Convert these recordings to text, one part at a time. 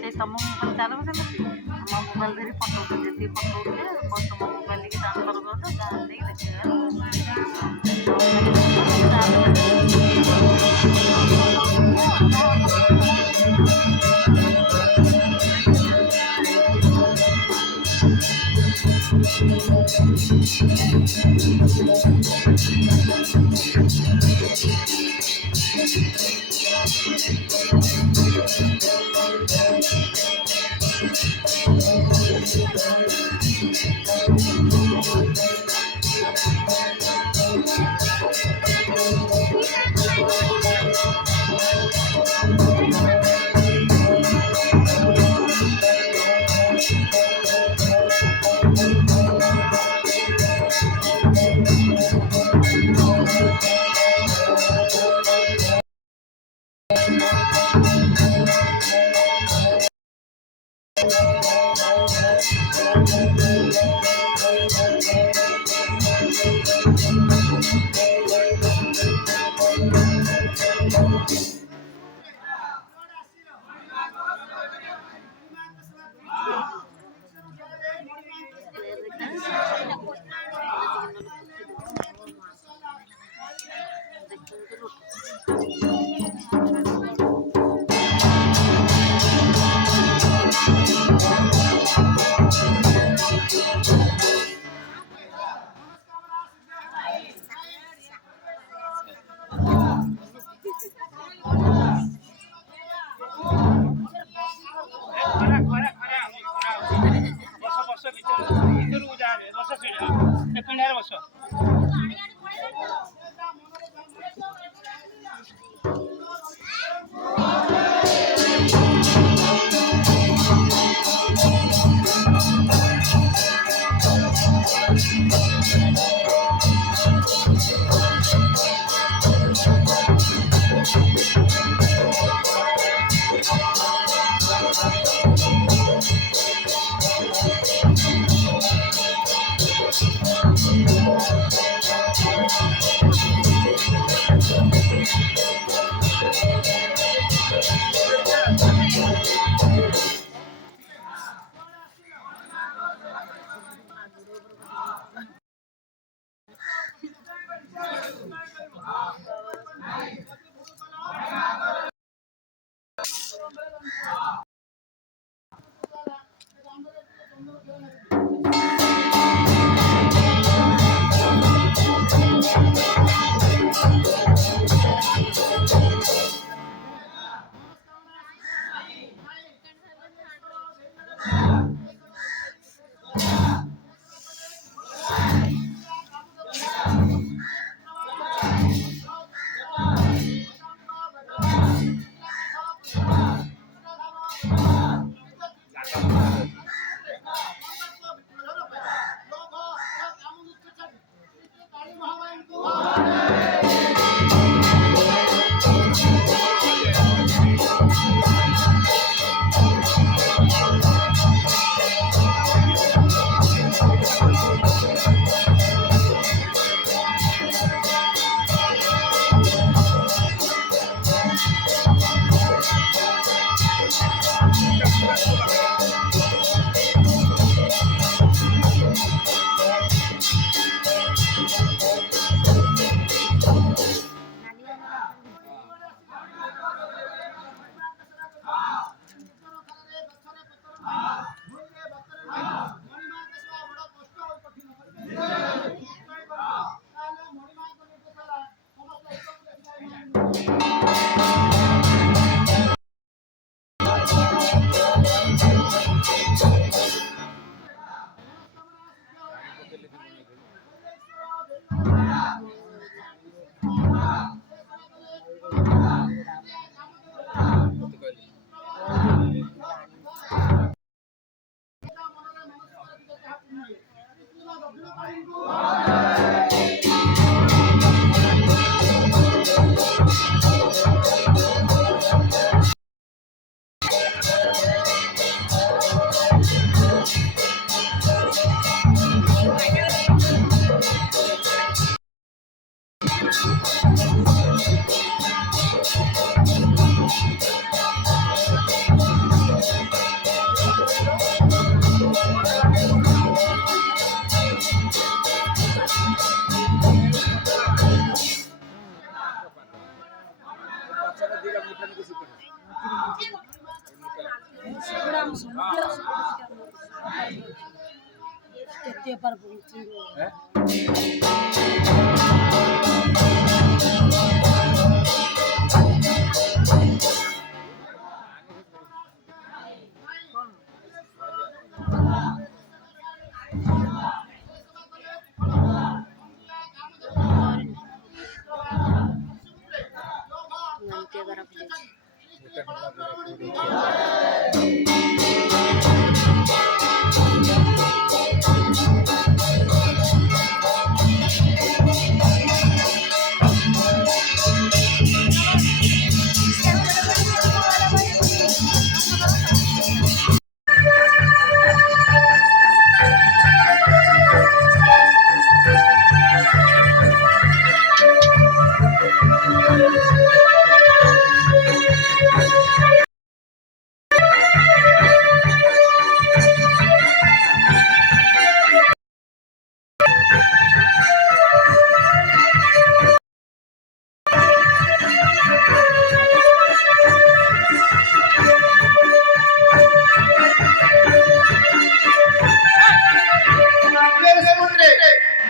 से तुम मोबाइल चालू कर मोबाइल धरी फोटो उठे जी फोटो उठे तुम मोबाइल की ट्रांसफर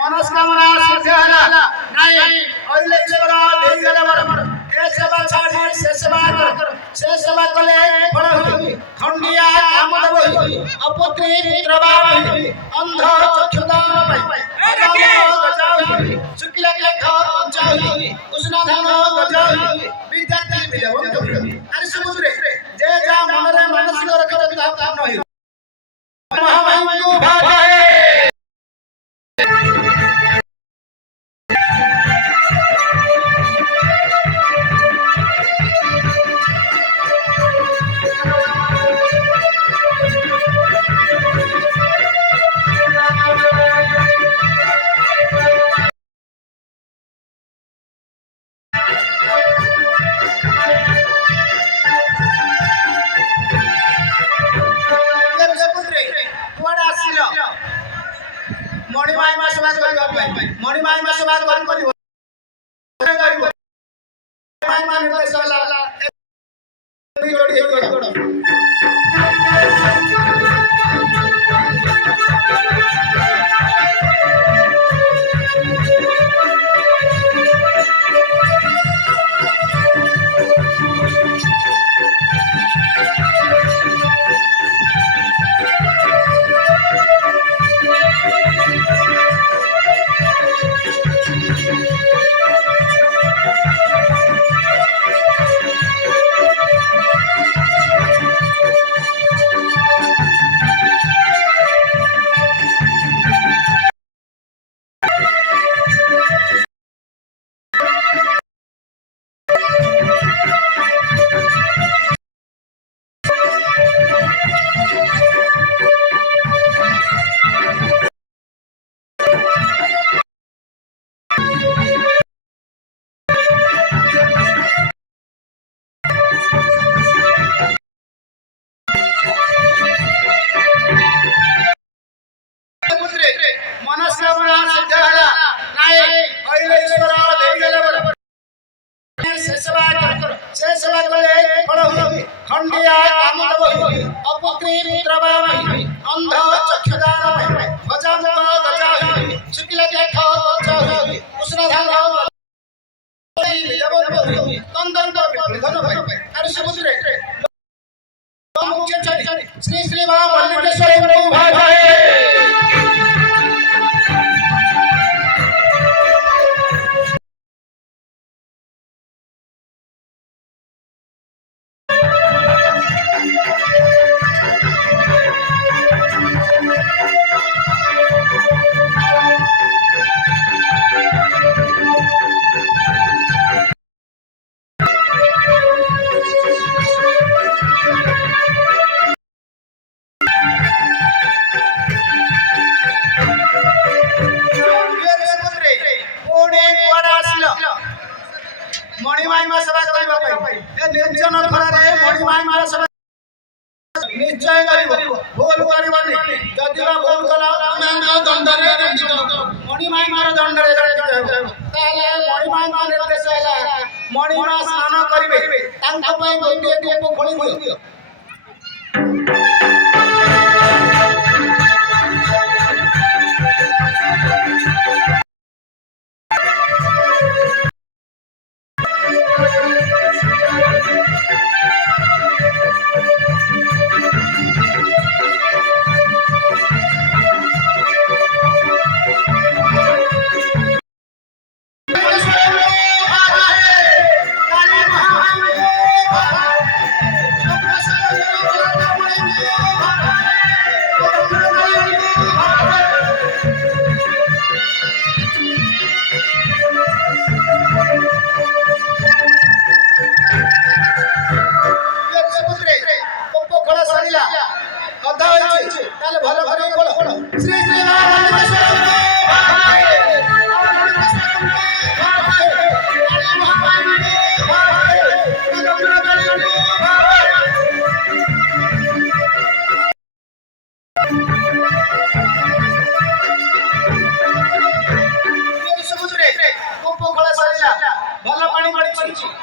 मनस्कामना सिद्ध होला नाही ऐलेश्वर देईगलवर ए सेवा छाडी से सेवा कले फल होई खंडिया कामदेव होई अपत्री पुत्रबार होई अंध चक्षुदान पाई अजाम गजा होई शुक्ल लेख पंचा होई उष्णधान गजा होई विद्यार्थी मिलवंत होई अरे समुद्रे जे जा मनरे मानसिक रखत काम होई महामाई को भाई खंडिया कामद वही अपुत्री पुत्रवाही अंध चक्षुदान भजन गजाही शुक्ल केठ गजाही कृष्णधान विदवंत तंदंत विधन भय अरे समुद्रे मुख्य श्री श्री महामल्लिकेश्वरी प्रभु भाजय मणिमाई सभा करबा ए निर्जन घरे मणिमाई मार सभा निश्चय करिवो भूल करिवनी जदिवा भूल कला आमे दंडरे दंडित मणिमाई मार दंडरे दंडित ताले मणिमाई मार निर्देश हैला मणिमा स्नान करिवे तांका पय गोटे को खोली दियो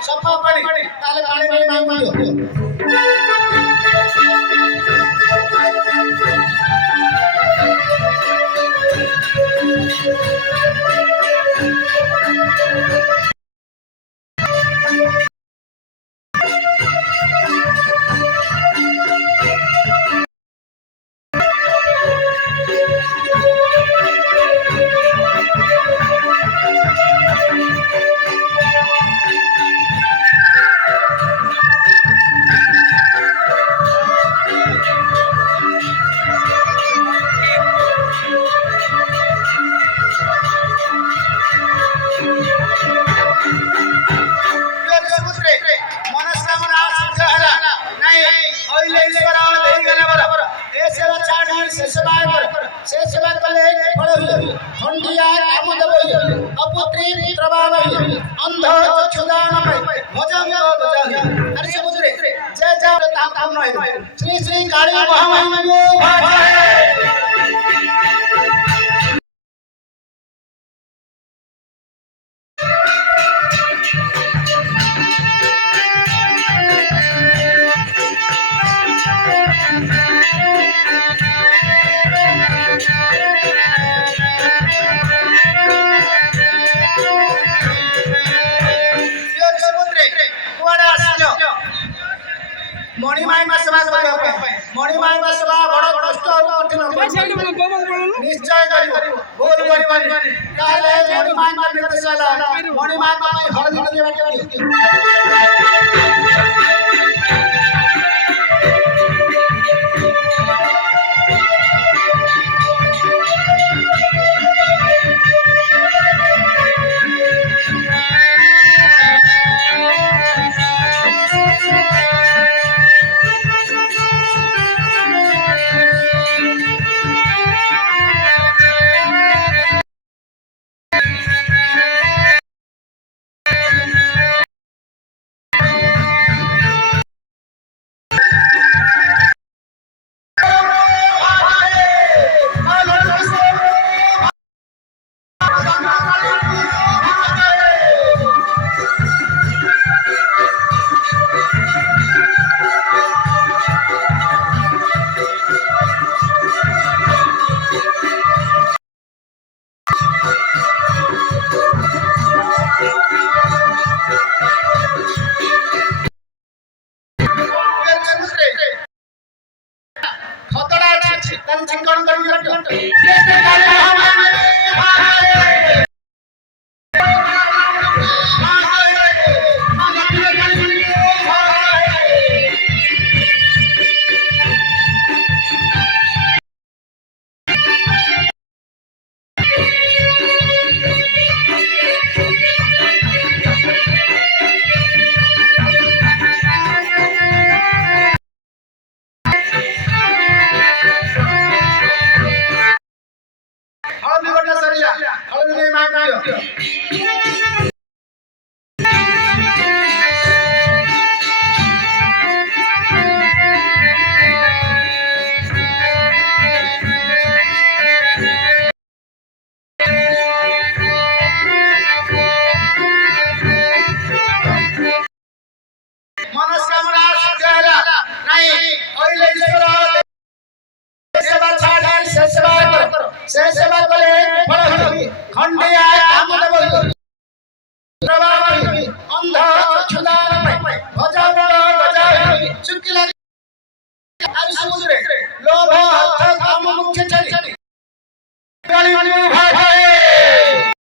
सफा पानी ताले पानी में मांग दियो श्री श्री काली महामाई मणिमाई में सभा मणिमाई में सभा बड़ कष्ट निश्चय करिवो भूल करिवनी ताले मणिमाई में निर्देश हैला मणिमाई में हळदी देबा ତାର ଚିକଣ କରି ଶ୍ରେଷ୍ଠ ହଳଦୀ ଗୋଟା ସରିଲା ହଳଦୀ ନେଇ ମାଇ ମାଗିବ मनस्कामना सिद्ध ହେଲା ନାହିଁ କହିଲେ ଈଶ୍ୱର सेवा छाड़ी से सेवा करो से सेवा कले फल होई खंडिया काम देबो प्रभावी अंध चक्षुदान पाई भजा बड़ गजा होई सुकिला आर समुद्रे लोभ अर्थ काम मुख्य चली गाली भाई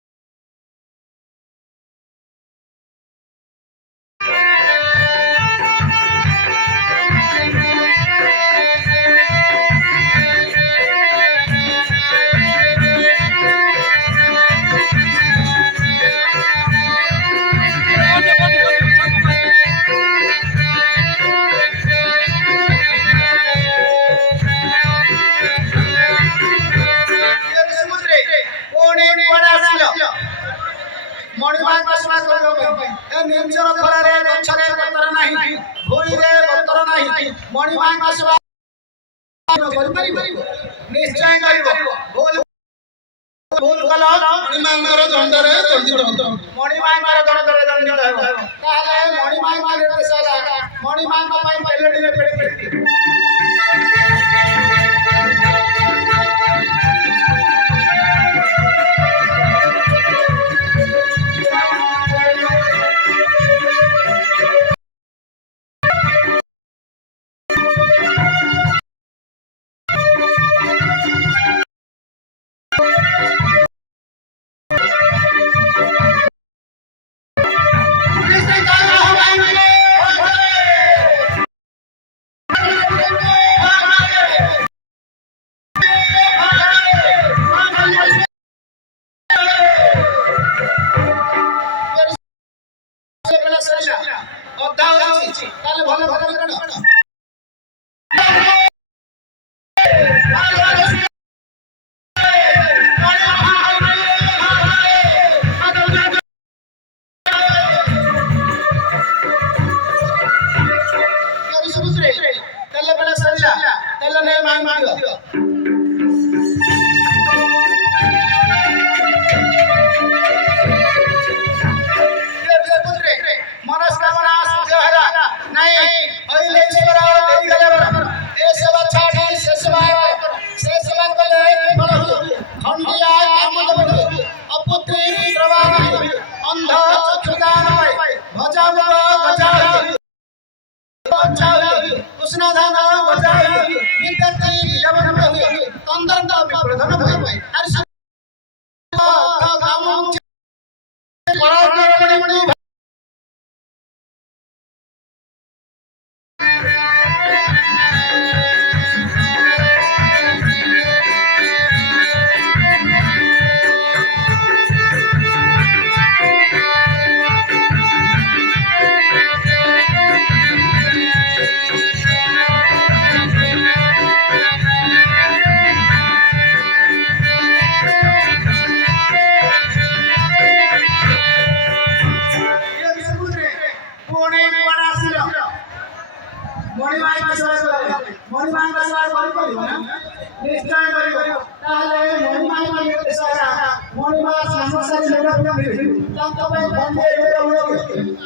मणिमांग सेवा करबो ए निंजर खरारे गछरे पतर नाही भूइरे पतर नाही मणिमांग सेवा कर परिबो निश्चय करिवो बोल बोल कला मणिमांगर दंडरे दंडित मणिमांगर दंडरे दंडित हेबो ताले मणिमांग निर्देशला मणिमांग पई पेलडीले पेडी ताले भले भले कण समुद्रे तले बड़ा सरिया तले ने मांग मांगो मनस्कामना सिद्ध होला नाही अहिले ईश्वर देई गले ए सेवा छाड़ी से सेवा कले फल होई खंडिया काम देबो अपुत्री प्रभावी अंध चक्षुदान पाई भजा बड़ गजा होई बच्चा होई कृष्ण धान गजा होई विद्यार्थी विजवन होई तंदन विप्रधन होई आर काम पराक्रमणी मणिमांग सेवा करिबो ना निश्चय करिबो ताले मणिमांग निर्देशला मणिमांग संसारी लोक तांका पई खंडे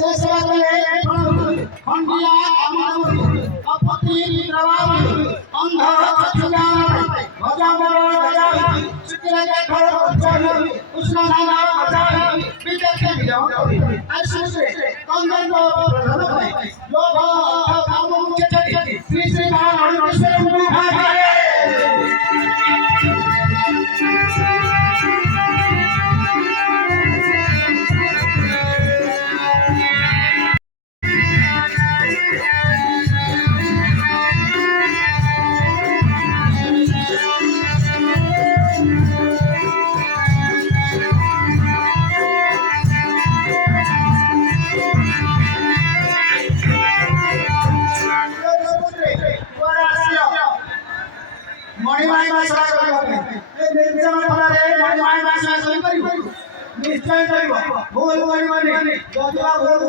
से सेवा कले खंडिया कामदेव अपति प्रभावी अंध चक्षुज्ञान भजामर गजानन शुक्ल देखो उच्चारण उष्ण नाना भजानन विदेखे विजय ऐसे कंदन प्रधान भाई लोभ काम मुख्य चली श्री श्री नारायण कृष्ण भाई मणिमाई भाषा निर्जन फल मणिमाई भाषा निश्चय भूल मणिमानी जदुआ भूल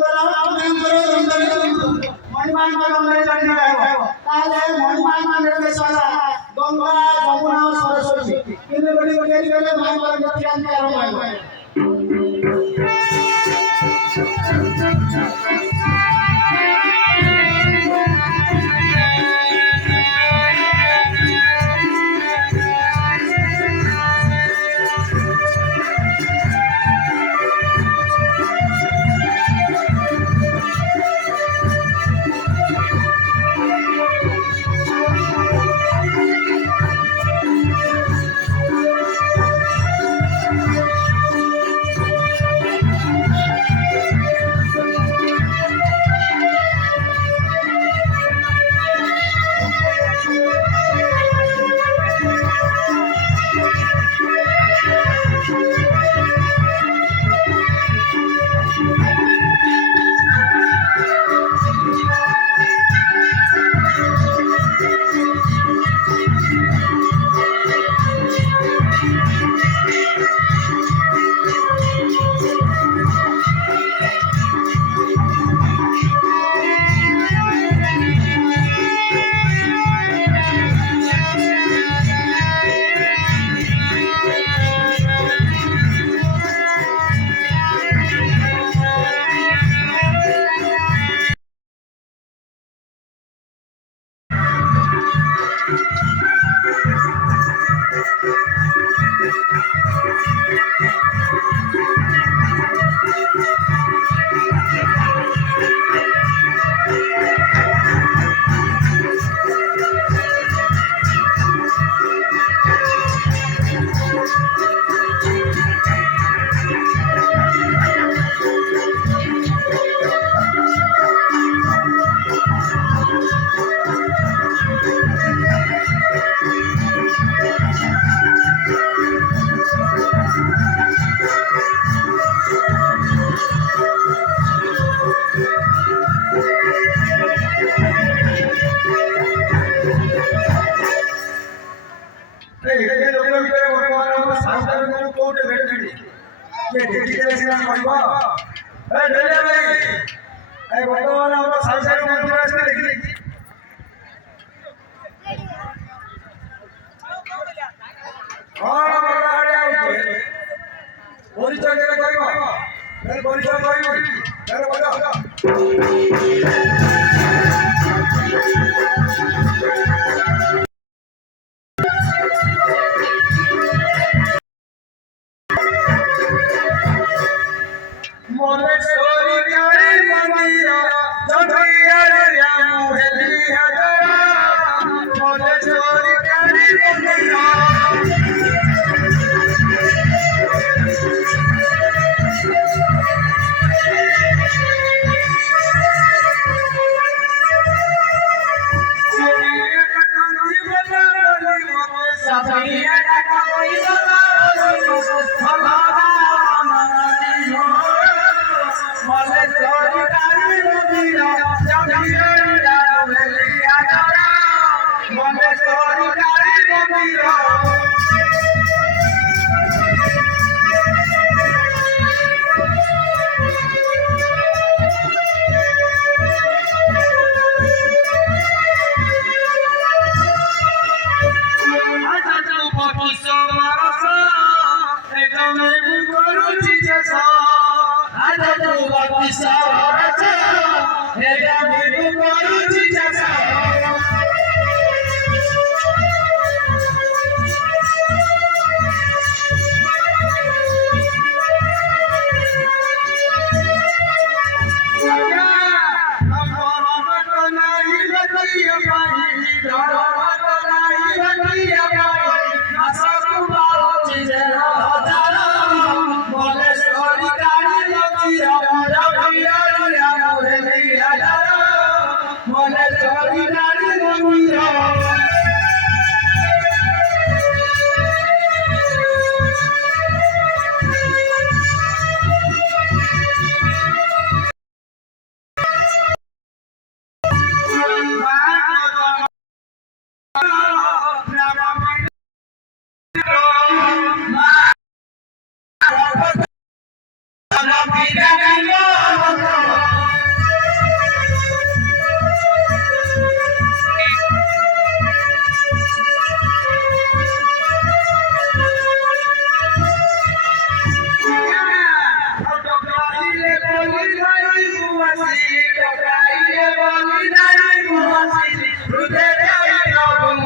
मणिमाई मणिमाई निर्देशाला गंगा जमुना सरस्वती इन बड़ी बड़ी माई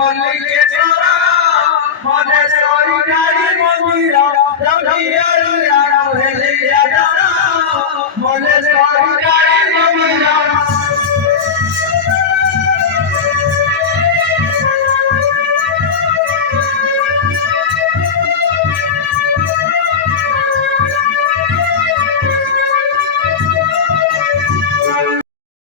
मल्लिकेश्वर मल्लेश्वरी नारी मंदिर रघुवीर राम हेलिया मल्लेश्वरी